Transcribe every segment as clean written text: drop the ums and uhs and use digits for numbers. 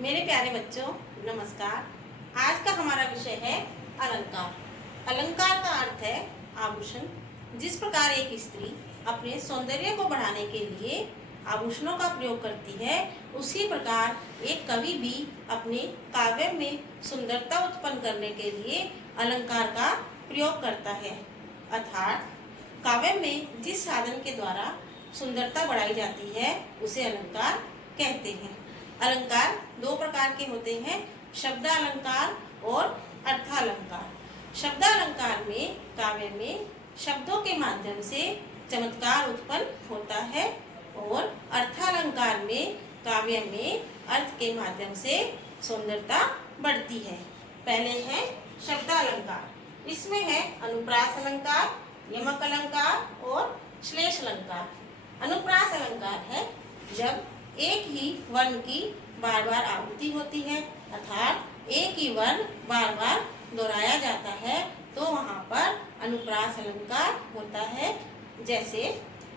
मेरे प्यारे बच्चों, नमस्कार। आज का हमारा विषय है अलंकार। अलंकार का अर्थ है आभूषण। जिस प्रकार एक स्त्री अपने सौंदर्य को बढ़ाने के लिए आभूषणों का प्रयोग करती है, उसी प्रकार एक कवि भी अपने काव्य में सुंदरता उत्पन्न करने के लिए अलंकार का प्रयोग करता है। अर्थात काव्य में जिस साधन के द्वारा सुंदरता बढ़ाई जाती है उसे अलंकार कहते हैं। अलंकार दो प्रकार के होते हैं, शब्दालंकार और अर्थालंकार। शब्दालंकार में काव्य में शब्दों के माध्यम से चमत्कार उत्पन्न होता है और अर्थालंकार में काव्य में अर्थ के माध्यम से सुंदरता बढ़ती है। पहले है शब्दालंकार। इसमें है अनुप्रास अलंकार, यमक अलंकार और श्लेष अलंकार। अनुप्रास अलंकार है जब एक ही वर्ण की बार बार आवृत्ति होती है, अर्थात एक ही वर्ण बार बार दोहराया जाता है, तो वहाँ पर अनुप्रास अलंकार होता है। जैसे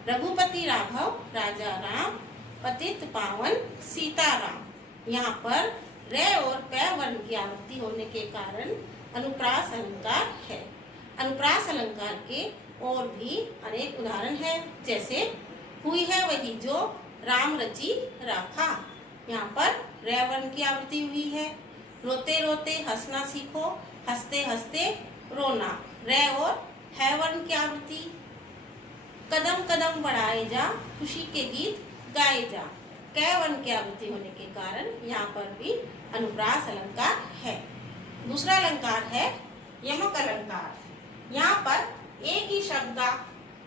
रघुपति राघव राजा राम, पतित पावन सीताराम। यहाँ पर रे और पै वर्ण की आवृत्ति होने के कारण अनुप्रास अलंकार है। अनुप्रास अलंकार के और भी अनेक उदाहरण हैं, जैसे हुई है वही जो राम रची राखा। यहाँ पर रे वर्ण की आवृत्ति हुई है। रोते रोते हंसना सीखो, हंसते हंसते रोना। रे और है वर्ण की आवृत्ति। कदम कदम बढ़ाए जा, खुशी के गीत गाए जा। कै वर्ण की आवृत्ति होने के कारण यहाँ पर भी अनुप्रास अलंकार है। दूसरा अलंकार है यमक अलंकार। यहाँ पर एक ही शब्द का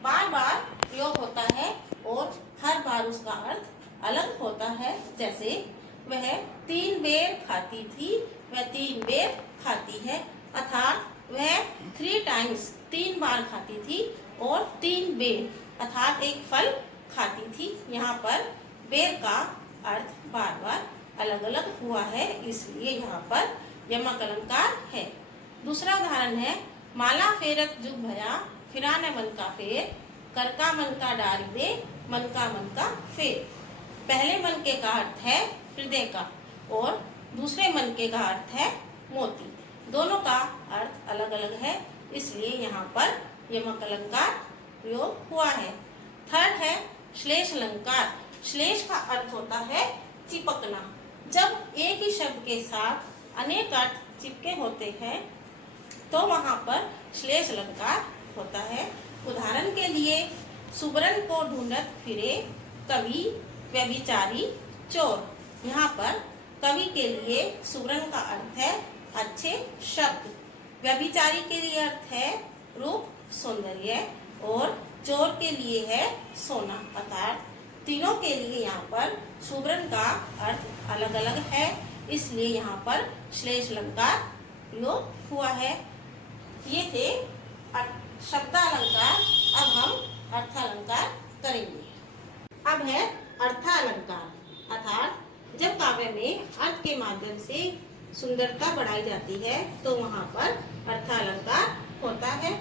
बार बार प्रयोग होता है और हर बार उसका अर्थ अलग होता है। जैसे वह 3 बेर खाती थी, वह 3 बेर खाती है। अर्थात वह 3 टाइम्स 3 बार खाती थी और 3 बेर अर्थात एक फल खाती थी। यहाँ पर बेर का अर्थ बार बार अलग अलग हुआ है, इसलिए यहाँ पर यमक अलंकार है। दूसरा उदाहरण है माला फेरत जुग भया, फिराने मन का फेर। कर का मन का डारी दे, मन का फेर। पहले मन के का अर्थ है हृदय का और दूसरे मन के का अर्थ है मोती। दोनों का अर्थ अलग अलग है, इसलिए यहाँ पर यमक अलंकार प्रयोग हुआ है। थर्ड है श्लेष अलंकार। श्लेष का अर्थ होता है चिपकना। जब एक ही शब्द के साथ अनेक अर्थ चिपके होते हैं तो वहाँ पर श्लेष अलंकार होता है। उदाहरण के लिए सुबरन को ढूंढत फिरे कवि व्यभिचारी चोर। यहाँ पर कवि के लिए सुबरन का अर्थ है अच्छे शब्द, व्यभिचारी के लिए अर्थ है रूप सौंदर्य और चोर के लिए है सोना। अर्थात तीनों के लिए यहाँ पर सुबरन का अर्थ अलग अलग है, इसलिए यहाँ पर श्लेष अलंकार प्रयोग हुआ है। ये थे शब्दालंकार। अब हम अर्थालंकार करेंगे। अब है अर्थालंकार। अर्थात जब काव्य में अर्थ के माध्यम से सुंदरता बढ़ाई जाती है तो वहाँ पर अर्थालंकार होता है।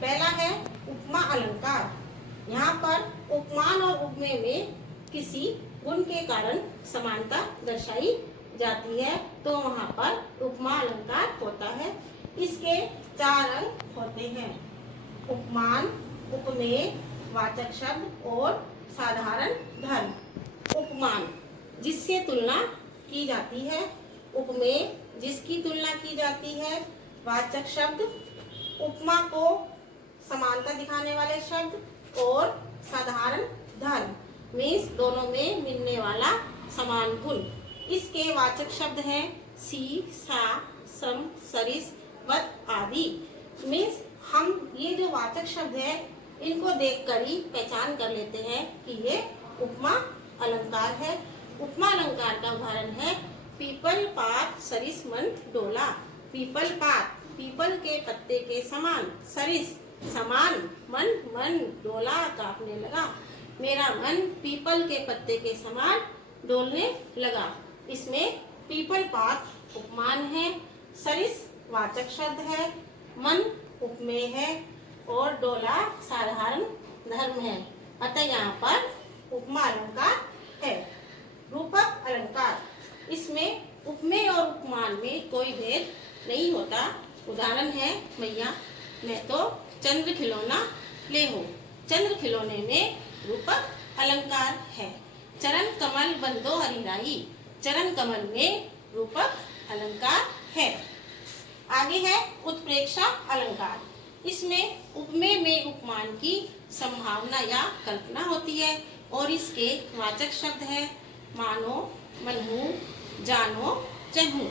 पहला है उपमा अलंकार। यहाँ पर उपमान और उपमेय में किसी गुण के कारण समानता दर्शाई जाती है, तो वहाँ पर उपमा अलंकार होता है। इसके 4 अंग होते हैं, उपमान, उपमेय, वाचक शब्द और साधारण धर्म। उपमान जिससे तुलना की जाती है, उपमेय जिसकी तुलना की जाती है, वाचक शब्द उपमा को समानता दिखाने वाले शब्द और साधारण धर्म मीन्स दोनों में मिलने वाला समान गुण। इसके वाचक शब्द हैं सी, सा, सम, सरिस, वत आदि। मीन्स हम ये जो वाचक शब्द है इनको देखकर ही पहचान कर लेते हैं कि ये उपमा अलंकार है। उपमा अलंकार का उदाहरण है पीपल पात सरिस मन डोला। पीपल पात पीपल के पत्ते के समान, सरिस समान, मन मन डोला कांपने लगा। मेरा मन पीपल के पत्ते के समान डोलने लगा। इसमें पीपल पात उपमान है, सरिस वाचक शब्द है, मन उपमेय है और डोला साधारण धर्म है। अतः यहाँ पर उपमा अलंकार है। रूपक अलंकार, इसमें समान में कोई भेद नहीं होता। उदाहरण है मैया मैं तो चंद्र खिलौना ले हो। चंद्र खिलौने में रूपक अलंकार है। चरण कमल बंदो हरिराई, चरण कमल में रूपक अलंकार है। आगे है उत्प्रेक्षा अलंकार। इसमें उपमेय में उपमान की संभावना या कल्पना होती है और इसके वाचक शब्द है मानो, मनहू, जानो, चहू।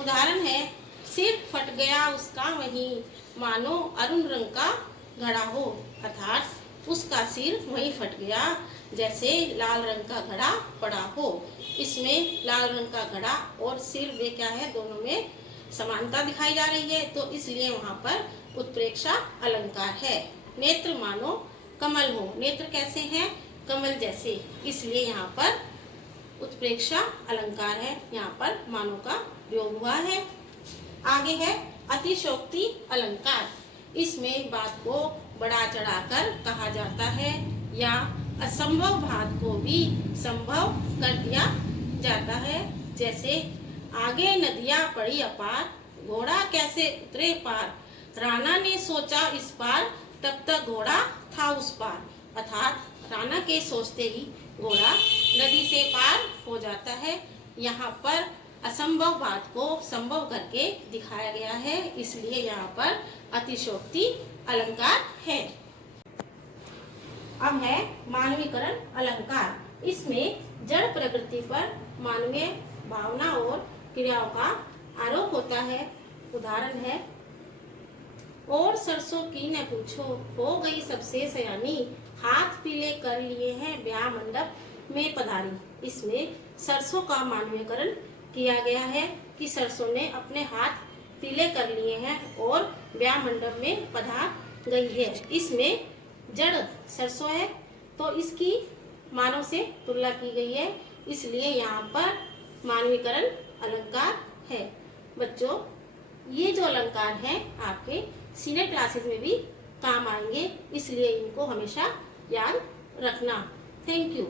उदाहरण है सिर फट गया उसका वहीं, मानो अरुण रंग का घड़ा हो, अर्थात उसका सिर वहीं फट गया जैसे लाल रंग का घड़ा पड़ा हो। इसमें लाल रंग का घड़ा और सिर वे क्या है, दोनों में समानता दिखाई जा रही है, तो इसलिए वहाँ पर उत्प्रेक्षा अलंकार है। नेत्र मानो कमल हो, नेत्र कैसे हैं, कमल जैसे, इसलिए यहाँ पर उत्प्रेक्षा अलंकार है। यहाँ पर मानो का प्रयोग हुआ है। आगे है अतिशयोक्ति अलंकार। इसमें बात को बढ़ा चढ़ाकर कहा जाता है या असंभव बात को भी संभव कर दिया जाता है। जैसे आगे नदियां पड़ी अपार, घोड़ा कैसे उतरे पार, राणा ने सोचा इस पार, तब तक घोड़ा था उस पार। अर्थात राणा के सोचते ही घोड़ा नदी से पार हो जाता है। यहाँ पर असंभव बात को संभव करके दिखाया गया है, इसलिए यहाँ पर अतिशयोक्ति अलंकार है। अब है मानवीकरण अलंकार। इसमें जड़ प्रकृति पर मानवीय भावना और क्रियाओं का आरोप होता है। उदाहरण है और सरसों की न पूछो, हो गई सबसे सयानी, हाथ पीले कर लिए हैं ब्याह मंडप में पधारी। इसमें सरसों का मानवीकरण किया गया है कि सरसों ने अपने हाथ पीले कर लिए हैं और ब्याह मंडप में पधार गई है। इसमें जड़ सरसों है तो इसकी मानव से तुलना की गई है, इसलिए यहाँ पर मानवीकरण अलंकार है। बच्चों ये जो अलंकार हैं आपके सीनियर क्लासेस में भी काम आएंगे, इसलिए इनको हमेशा याद रखना। Thank you.